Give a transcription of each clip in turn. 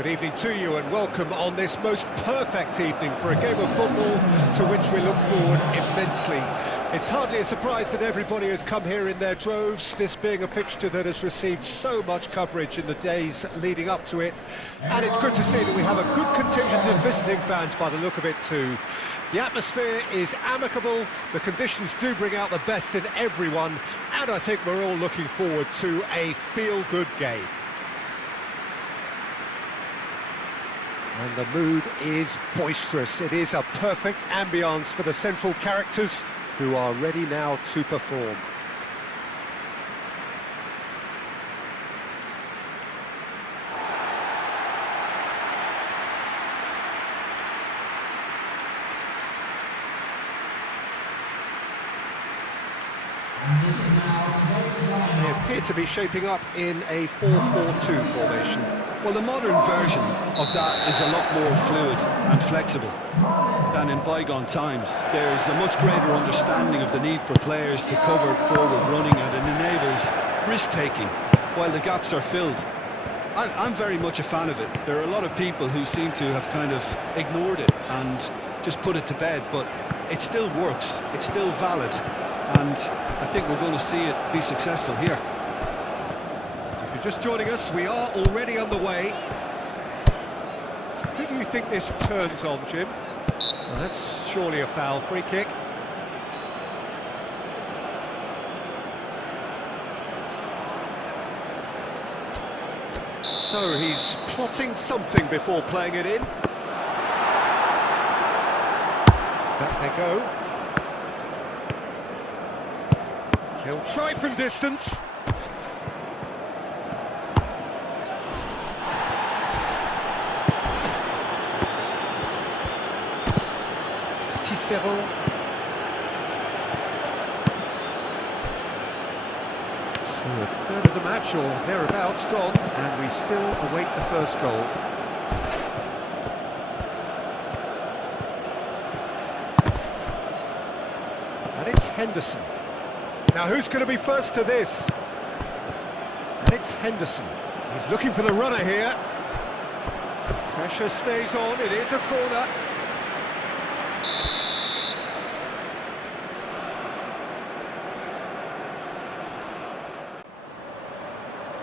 Good evening to you and welcome on this most perfect evening for a game of football to which we look forward immensely. It's hardly a surprise that everybody has come here in their droves, this being a fixture that has received so much coverage in the days leading up to it. And it's good to see that we have a good contingent of visiting fans by the look of it too. The atmosphere is amicable, the conditions do bring out the best in everyone, and I think we're all looking forward to a feel-good game. And the mood is boisterous. It is a perfect ambience for the central characters who are ready now to perform. They appear to be shaping up in a 4-4-2 formation. Well, the modern version of that is a lot more fluid and flexible than in bygone times. There's a much greater understanding of the need for players to cover forward running, and it enables risk-taking while the gaps are filled. I'm very much a fan of it. There are a lot of people who seem to have kind of ignored it and just put it to bed, but it still works, it's still valid, and I think we're going to see it be successful here. Just joining us, we are already underway. Who do you think this turns on, Jim? Well, that's surely a foul. Free kick. So he's plotting something before playing it in. Back they go. He'll try from distance. So a third of the match or thereabouts gone, and we still await the first goal. And it's Henderson. Now who's going to be first to this? And it's Henderson. He's looking for the runner here. Pressure stays on, it is a corner.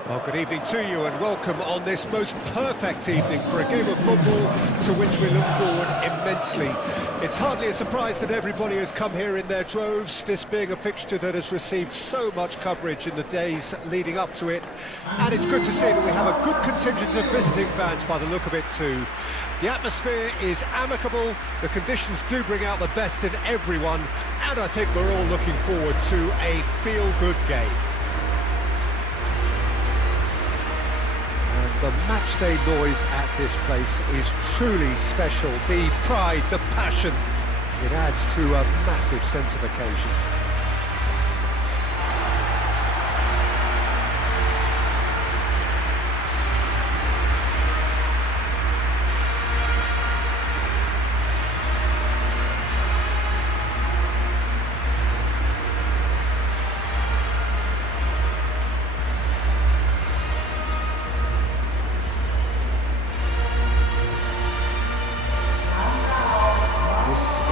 Well, good evening to you and welcome on this most perfect evening for a game of football to which we look forward immensely. It's hardly a surprise that everybody has come here in their droves, this being a fixture that has received so much coverage in the days leading up to it. And it's good to see that we have a good contingent of visiting fans by the look of it too. The atmosphere is amicable, the conditions do bring out the best in everyone, and I think we're all looking forward to a feel-good game. The matchday noise at this place is truly special. The pride, the passion, it adds to a massive sense of occasion.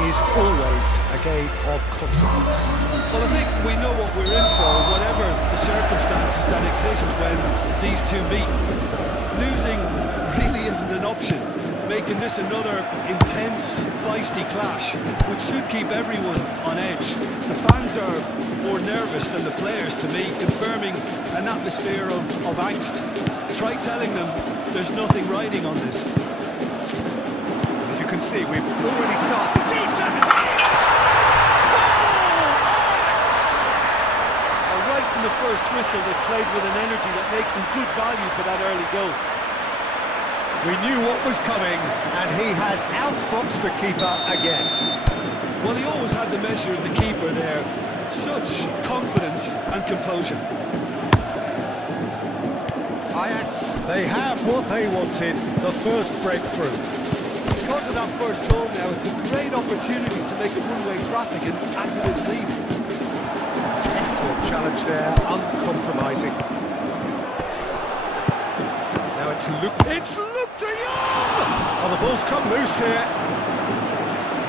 Is always a game of consequence. Well, I think we know what we're in for, whatever the circumstances that exist when these two meet. Losing really isn't an option, making this another intense, feisty clash, which should keep everyone on edge. The fans are more nervous than the players, to me, confirming an atmosphere of angst. Try telling them there's nothing riding on this. As you can see, we've already started. Decent hit! Goal! Right from the first whistle, they played with an energy that makes them good value for that early goal. We knew what was coming, and he has outfoxed the keeper again. Well, he always had the measure of the keeper there. Such confidence and composure. Ajax, they have what they wanted, the first breakthrough. Because of that first goal now, it's a great opportunity to make one-way traffic and add to this lead. Excellent challenge there, uncompromising. Now It's Luke de Jong! Oh, the ball's come loose here.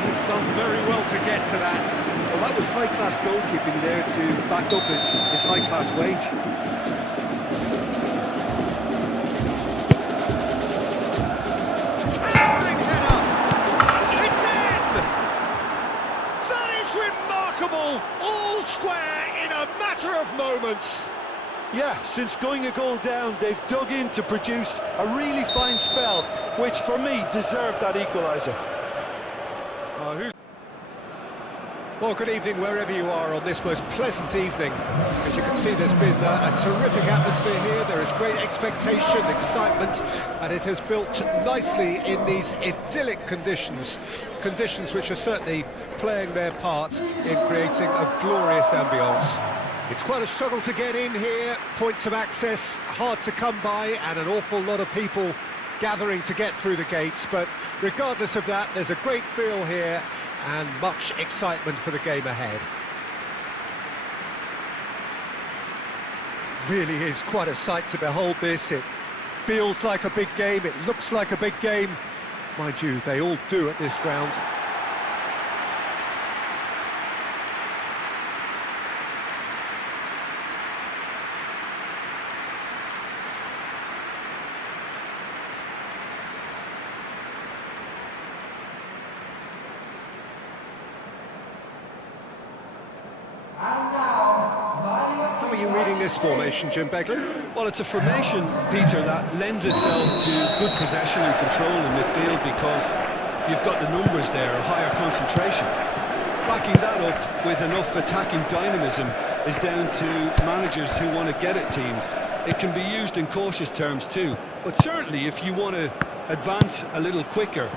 He's done very well to get to that. Well, that was high-class goalkeeping there to back up his high-class wage. Towering header! It's in! That is remarkable! All square in a matter of moments. Yeah, since going a goal down, they've dug in to produce a really fine spell, which for me deserved that equaliser. Well, good evening wherever you are on this most pleasant evening. As you can see, there's been a terrific atmosphere here. There is great expectation, excitement, and it has built nicely in these idyllic conditions. Conditions which are certainly playing their part in creating a glorious ambience. It's quite a struggle to get in here, points of access hard to come by, and an awful lot of people gathering to get through the gates, but regardless of that, there's a great feel here and much excitement for the game ahead. Really is quite a sight to behold this. It feels like a big game, it looks like a big game. Mind you, they all do at this ground. How are you reading this formation, Jim Begley? Well, it's a formation, Peter, that lends itself to good possession and control in midfield because you've got the numbers there, a higher concentration. Backing that up with enough attacking dynamism is down to managers who want to get at teams. It can be used in cautious terms too, but certainly if you want to advance a little quicker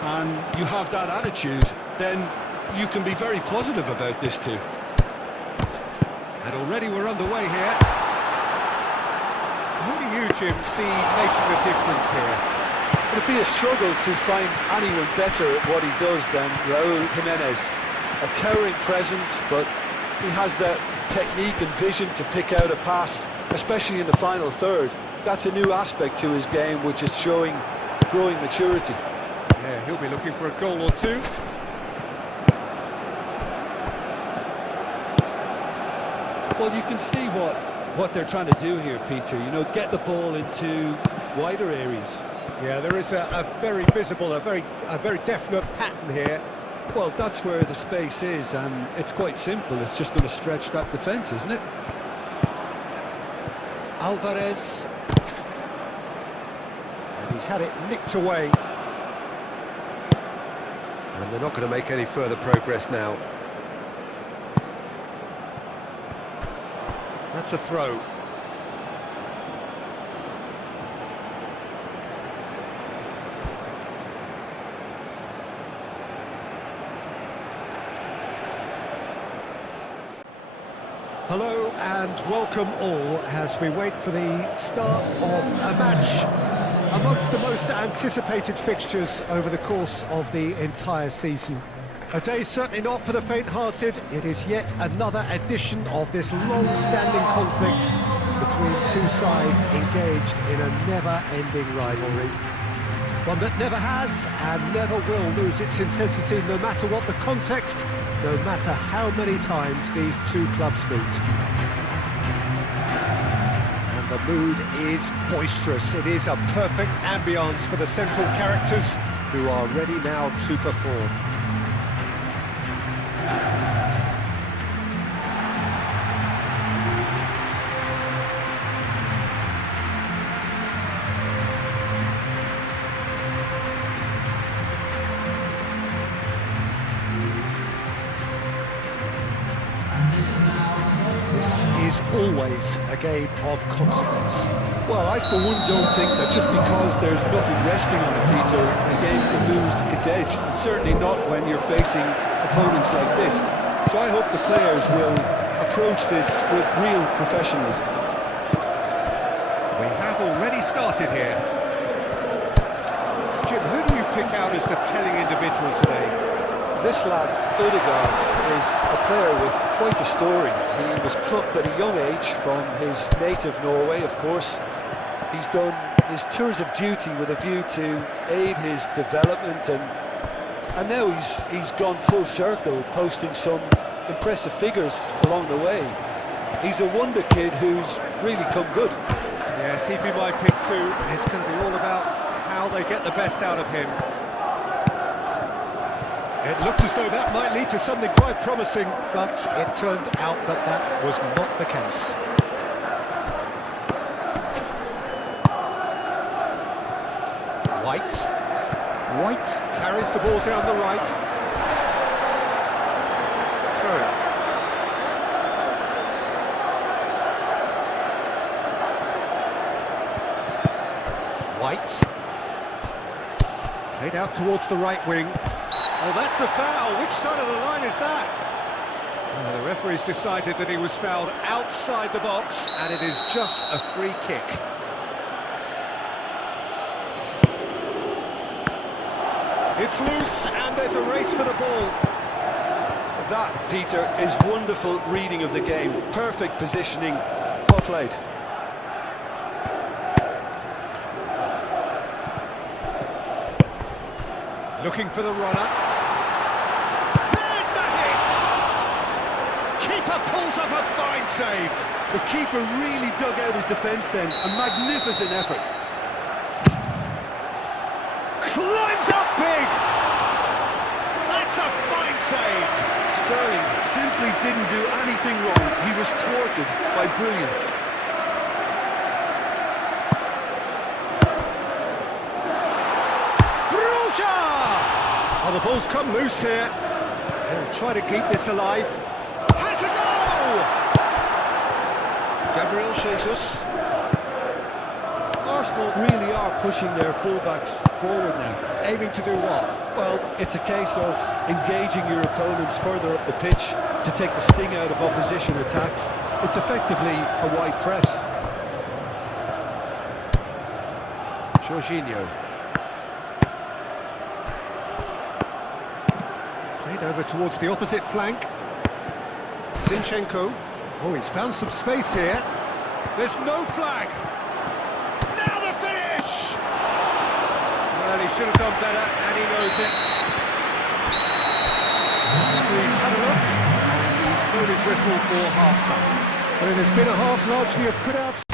and you have that attitude, then you can be very positive about this too. And already we're underway here. Who do you, Jim, see making a difference here? It'd be a struggle to find anyone better at what he does than Raúl Jiménez. A towering presence, but he has that technique and vision to pick out a pass, especially in the final third. That's a new aspect to his game, which is showing growing maturity. Yeah, he'll be looking for a goal or two. Well, you can see what they're trying to do here, Peter. You know, get the ball into wider areas. Yeah, there is a very visible, a very definite pattern here. Well, that's where the space is, and it's quite simple. It's just going to stretch that defence, isn't it? Alvarez. And he's had it nicked away. And they're not going to make any further progress now. That's a throw. Hello and welcome all as we wait for the start of a match amongst the most anticipated fixtures over the course of the entire season. A day certainly not for the faint-hearted. It is yet another edition of this long-standing conflict between two sides engaged in a never-ending rivalry. One that never has and never will lose its intensity, no matter what the context, no matter how many times these two clubs meet. And the mood is boisterous. It is a perfect ambience for the central characters who are ready now to perform. Is always a game of consequence. Well, I for one don't think that just because there's nothing resting on it, Peter, a game can lose its edge. And certainly not when you're facing opponents like this. So I hope the players will approach this with real professionalism. We have already started here. Jim, who do you pick out as the telling individual today? This lad, Ødegaard, is a player with quite a story. He was plucked at a young age from his native Norway, of course. He's done his tours of duty with a view to aid his development, and now he's gone full circle, posting some impressive figures along the way. He's a wonder kid who's really come good. Yes, he'd be my pick too. It's going to be all about how they get the best out of him. It looked as though that might lead to something quite promising, but it turned out that that was not the case. White carries the ball down the right. Through. White. Played out towards the right wing. Oh, that's a foul. Which side of the line is that? The referee's decided that he was fouled outside the box, and it is just a free kick. It's loose, and there's a race for the ball. That, Peter, is wonderful reading of the game. Perfect positioning. Well played. Looking for the runner. There's the hit! Keeper pulls up a fine save. The keeper really dug out his defence then. A magnificent effort. Climbs up big! That's a fine save! Sterling simply didn't do anything wrong. He was thwarted by brilliance. Oh, the ball's come loose here. They'll try to keep this alive. Has a goal! Gabriel Jesus. Arsenal really are pushing their fullbacks forward now. Aiming to do what? Well, it's a case of engaging your opponents further up the pitch to take the sting out of opposition attacks. It's effectively a wide press. Jorginho. Played over towards the opposite flank. Zinchenko. Oh, he's found some space here. There's no flag. Now the finish! Well, he should have done better, and he knows it. He's had a look, and he's blown his whistle for half-time. But it has been a half largely of cut-outs.